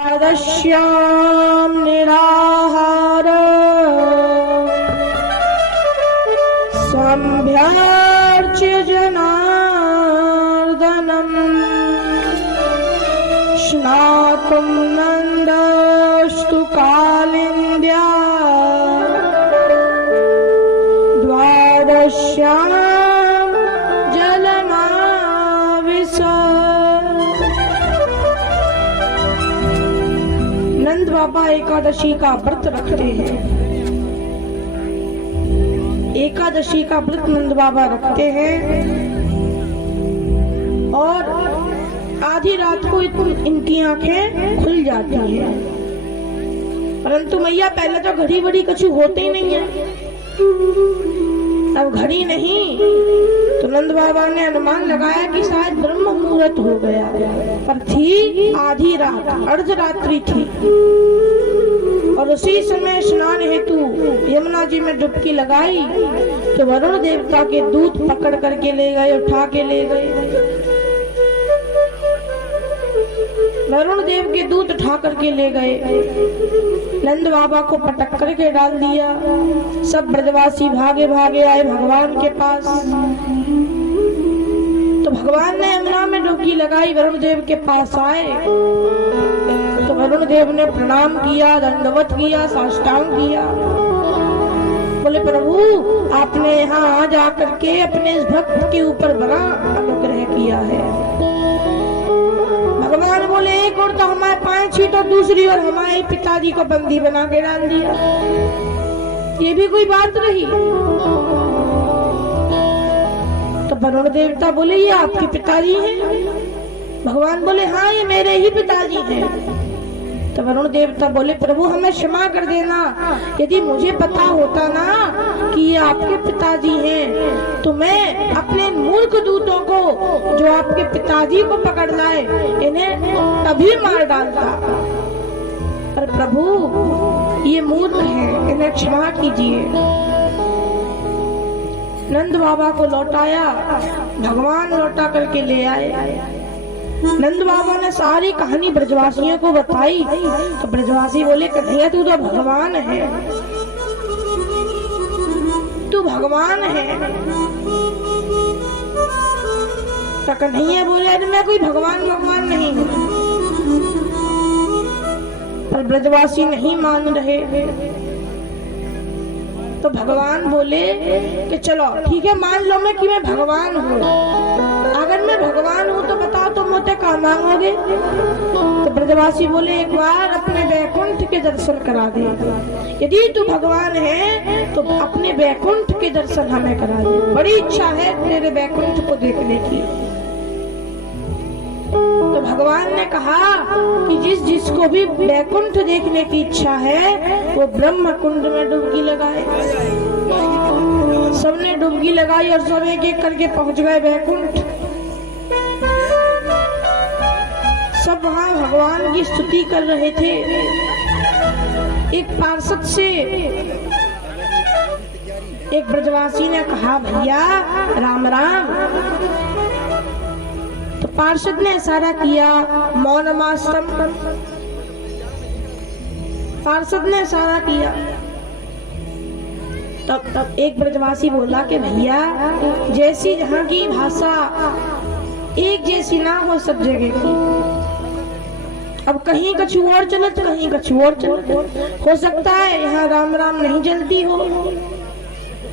द्वादश्यां निराहार सम्भ्यार्च्य जनार्दनम् स्नातुं नन्दस्तु कालिन्द्या द्वादश्यां नंद बाबा एकादशी का व्रत रखते हैं। एकादशी का व्रत नंद बाबा रखते हैं और आधी रात को इनकी आंखें खुल जाती हैं। परंतु मैया पहले तो घड़ी बड़ी कछु होते ही नहीं है। अब घड़ी नहीं तो नंद बाबा ने अनुमान लगाया कि शायद ब्रह्म मुहूर्त हो गया, पर थी आधी रात, अर्धरात्रि थी। और उसी समय स्नान हेतु यमुना जी में डुबकी लगाई तो वरुण देवता के दूत पकड़ करके ले गए, उठा के ले गए। वरुण देव के दूत उठा करके ले गए, नंद बाबा को पटक करके डाल दिया। सब ब्रजवासी भागे भागे आए भगवान के पास। तो भगवान ने यमुना में डुबकी लगाई, वरुण देव के पास आए तो वरुण देव ने प्रणाम किया, दंडवत किया, साष्टांग किया। बोले प्रभु आपने यहाँ आ जाकर के अपने इस भक्त के ऊपर बड़ा अनुग्रह किया है। भगवान बोले एक और तो हमारे पांच छीट और दूसरी और हमारे पिताजी को बंदी बना के डाल दिया। ये भी कोई बात रही। तो वरुण देवता बोले ये आपके पिताजी हैं? भगवान बोले हाँ ये मेरे ही पिताजी हैं। तो वरुण देवता बोले प्रभु हमें क्षमा कर देना, यदि मुझे पता होता ना कि ये आपके पिताजी हैं तो मैं अपने मूर्ख दूतों को जो आपके पिताजी को पकड़ लाए इन्हें तभी मार डालता। पर प्रभु ये मूर्ख हैं, इन्हें क्षमा कीजिए। नंद बाबा को लौटाया, भगवान लौटा करके ले आए। नंद बाबा ने सारी कहानी ब्रजवासियों को बताई तो ब्रजवासी बोले कन्हैया तू तो भगवान है, तू भगवान है। तो कन्हैया बोले अरे मैं कोई भगवान नहीं हूँ। पर ब्रजवासी नहीं मान रहे। तो भगवान बोले कि चलो ठीक है मान लो मैं कि मैं भगवान हूँ। अगर मैं भगवान हूँ तो बताओ तुम मुझसे क्या मांगोगे? तो ब्रजवासी बोले एक बार अपने बैकुंठ के दर्शन करा दे। यदि तू भगवान है तो अपने बैकुंठ के दर्शन हमें करा दे, बड़ी इच्छा है तेरे बैकुंठ को देखने की। तो भगवान ने कहा कि जिसको भी बैकुंठ देखने की इच्छा है वो ब्रह्म कुंड में डुबकी लगाए। सबने डुबकी लगाई और सब एक एक करके पहुंच गए बैकुंठ। सब वहां भगवान की स्तुति कर रहे थे। एक पार्षद से एक ब्रजवासी ने कहा भैया राम राम। तो पार्षद ने इशारा किया मौनमास्तम। पार्षद ने इशारा किया। तब एक ब्रजवासी बोला कि भैया जैसी जहाँ की भाषा एक जैसी ना हो सब जगह की। अब कहीं कछु और चलत कहीं कछु और चलत। हो सकता है यहाँ राम राम नहीं चलती हो,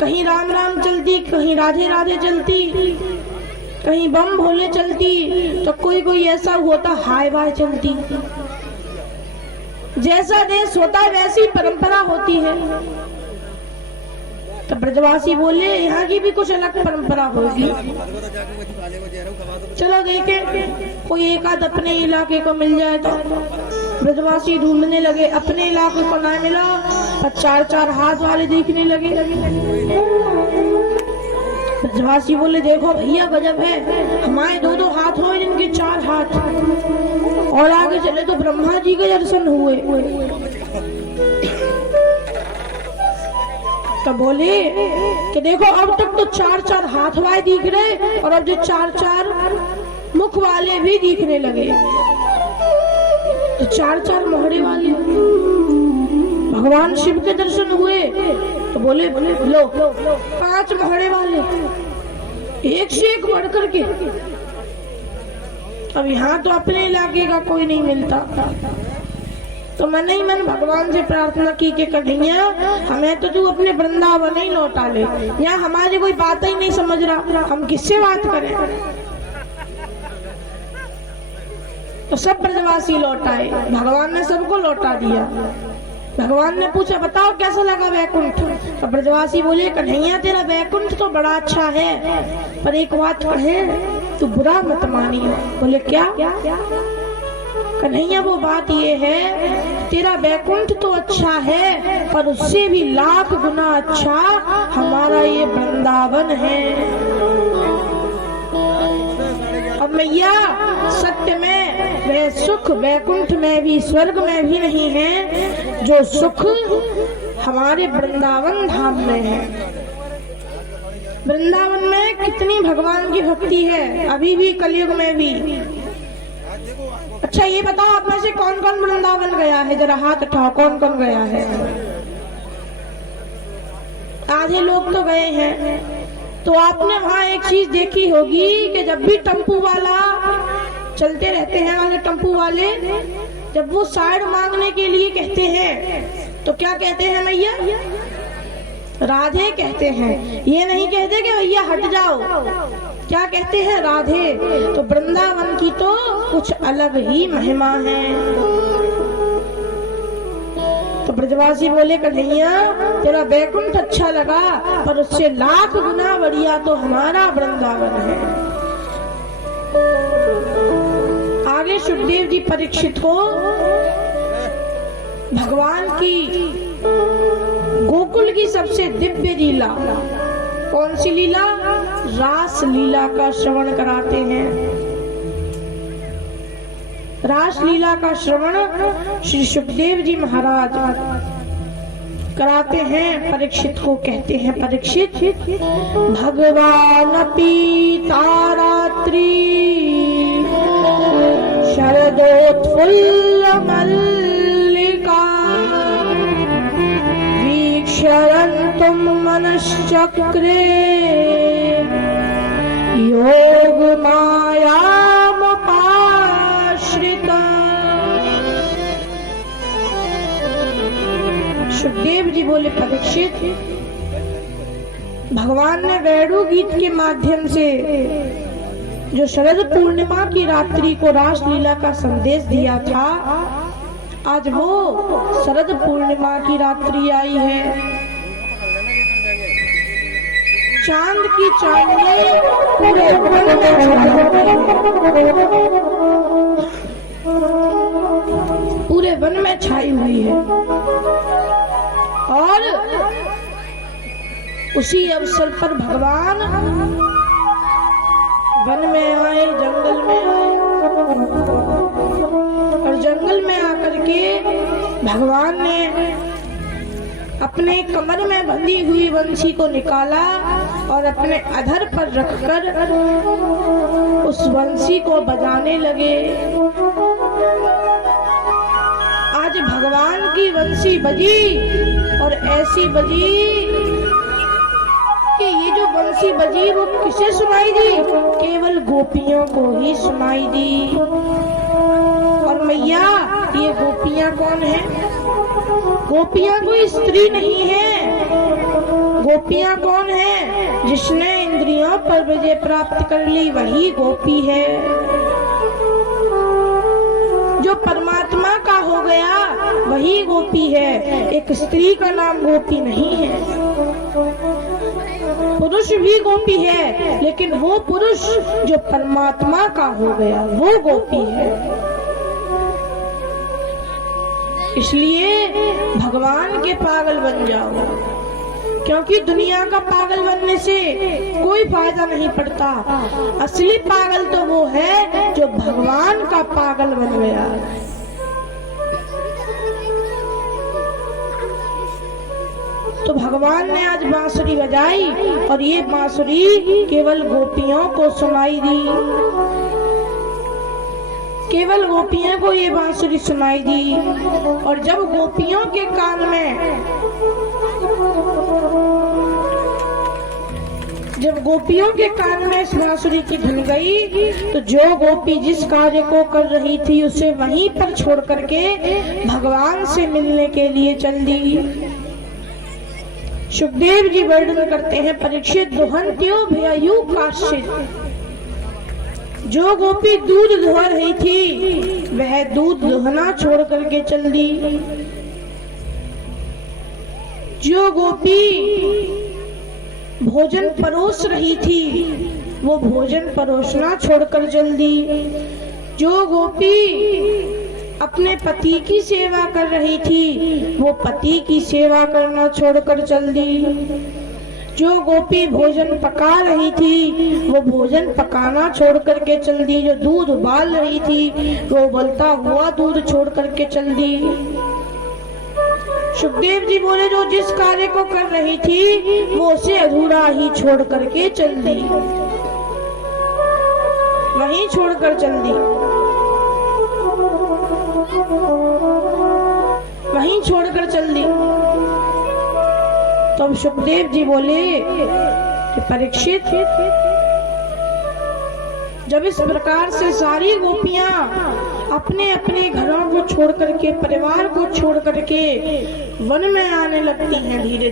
कहीं राम राम चलती, कहीं राधे राधे चलती, कहीं बम भोले चलती, तो कोई ऐसा होता हाय बाय चलती। जैसा देश होता है वैसी परंपरा होती है। तो ब्रजवासी बोले यहाँ की भी कुछ अलग परंपरा होगी। चलो देखें कोई एक आध अपने इलाके को मिल जाए। तो ब्रजवासी ढूंढने लगे, अपने इलाके को ना मिला पर चार हाथ वाले दिखने लगे। ब्रजवासी बोले देखो भैया गजब है, हमारे दो हाथ हो इनके 4 हाथ। और आगे चले तो ब्रह्मा जी के दर्शन हुए। तो बोले कि देखो अब तक तो 4 हाथ वाले दिख रहे और अब जो 4 मुख वाले भी दिखने लगे। तो 4-4 मोहरे वाले भगवान शिव के दर्शन हुए तो बोले लो 5 मोहरे वाले, एक से एक बढ़ करके। अब यहाँ तो अपने इलाके का कोई नहीं मिलता, तो मन ही मन भगवान से प्रार्थना की कि कन्हैया हमें तो तू अपने वृंदावन ही लौटा ले, यहाँ हमारी कोई बात ही नहीं समझ रहा, हम किससे बात करें। तो सब ब्रजवासी लौटाए, भगवान ने सबको लौटा दिया। भगवान ने पूछा बताओ कैसा लगा वैकुंठ। तो ब्रजवासी बोले कन्हैया तेरा वैकुंठ तो बड़ा अच्छा है, पर एक बात कहे तू बुरा मत मानियो। बोले क्या? कन्हैया वो बात ये है तेरा वैकुंठ तो अच्छा है, पर उससे भी लाख गुना अच्छा हमारा ये वृंदावन है। अब मैया सत्य में वह सुख वैकुंठ में भी स्वर्ग में भी नहीं है जो सुख हमारे वृंदावन धाम में है। वृंदावन में कितनी भगवान की भक्ति है, अभी भी कलयुग में भी। अच्छा ये बताओ आप में से कौन कौन वृंदावन गया है, जरा हाथ उठाओ, कौन कौन गया है? आधे लोग तो गए हैं। तो आपने वहाँ एक चीज देखी होगी कि जब भी टेम्पू वाला चलते रहते हैं, वाले टेम्पू वाले जब वो साइड मांगने के लिए कहते हैं तो क्या कहते हैं मैया? राधे कहते हैं। ये नहीं कहते कि भैया हट जाओ, क्या कहते हैं? राधे। तो वृंदावन की तो कुछ अलग ही महिमा है। तो ब्रजवासी बोले कन्हैया तेरा वैकुंठ अच्छा लगा, पर उससे लाख गुना बढ़िया तो हमारा वृंदावन है। आगे सुखदेव जी परीक्षित को भगवान की गोकुल की सबसे दिव्य लीला, कौन सी लीला? रास लीला का श्रवण कराते हैं। रास लीला का श्रवण श्री सुखदेव जी महाराज कराते हैं। परीक्षित को कहते हैं परीक्षित भगवान पीता रात्रि शरदोत्फुल्ल मल्लिका वीक्षरन्तुं मनश्चक्रे योग मायामुपाश्रिता। सुखदेव जी बोले परीक्षित भगवान ने वेणु गीत के माध्यम से जो शरद पूर्णिमा की रात्रि को रास लीला का संदेश दिया था, आज वो शरद पूर्णिमा की रात्रि आई है। चांद की चांदनी पूरे वन में छाई हुई है, और उसी अवसर पर भगवान वन में आए, जंगल में आए, और जंगल में आकर के भगवान ने अपने कमर में बंधी हुई बंसी को निकाला और अपने अधर पर रखकर उस बंसी को बजाने लगे। आज भगवान की बंसी बजी, और ऐसी बजी कि ये जो बंसी बजी वो किसे सुनाई दी? केवल गोपियों को ही सुनाई दी। और मैया ये गोपियां कौन है? गोपियां कोई स्त्री नहीं है। गोपियां कौन है? जिसने इंद्रियों पर विजय प्राप्त कर ली वही गोपी है। जो परमात्मा का हो गया वही गोपी है। एक स्त्री का नाम गोपी नहीं है। पुरुष भी गोपी है, लेकिन वो पुरुष जो परमात्मा का हो गया वो गोपी है। इसलिए भगवान के पागल बन जाओ, क्योंकि दुनिया का पागल बनने से कोई फायदा नहीं पड़ता। असली पागल तो वो है जो भगवान का पागल बन गया। तो भगवान ने आज बांसुरी बजाई, और ये बांसुरी केवल गोपियों को सुनाई दी। केवल गोपियों को ये बांसुरी सुनाई दी। और जब गोपियों के कान में इस बांसुरी की धुन गई तो जो गोपी जिस कार्य को कर रही थी उसे वहीं पर छोड़ करके भगवान से मिलने के लिए चल दी। सुखदेव जी वर्णन करते हैं, परीक्षित दुहंत्यो भयायु काश्चित। जो गोपी दूध दुह रही थी वह दूध दुहना छोड़ करके चल दी। जो गोपी भोजन परोस रही थी वो भोजन परोसना छोड़कर चल दी। जो गोपी अपने पति की सेवा कर रही थी वो पति की सेवा करना छोड़कर चल दी। जो गोपी भोजन पका रही थी वो भोजन पकाना छोड़ करके चल दी। जो दूध उबाल रही थी वो उबलता हुआ दूध छोड़ करके चल दी। सुखदेव जी बोले, जो जिस कार्य को कर रही थी वो उसे अधूरा ही छोड़ करके चल दी, वहीं छोड़कर चल दी, वहीं छोड़कर चल दी। तो अब सुखदेव जी बोले कि परीक्षित, जब इस प्रकार से सारी गोपियां अपने अपने घरों को छोड़ करके, परिवार को छोड़ करके वन में आने लगती हैं, धीरे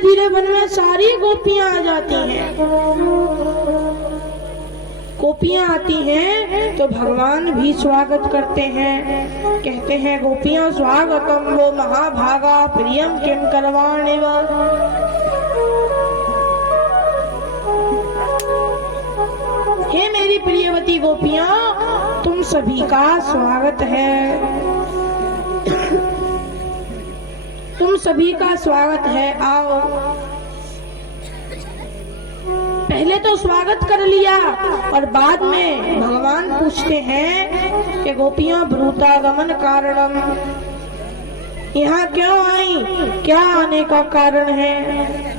धीरे वन में सारी गोपियां आ जाती हैं। गोपियां आती हैं तो भगवान भी स्वागत करते हैं, कहते हैं गोपियां स्वागतम वो महाभागा प्रियम किम करवाणि वा। हे मेरी प्रियवती गोपियां, तुम सभी का स्वागत है, तुम सभी का स्वागत है, आओ। पहले तो स्वागत कर लिया और बाद में भगवान पूछते हैं कि गोपियां ब्रूतागमन कारणम, यहाँ क्यों आई, क्या आने का कारण है।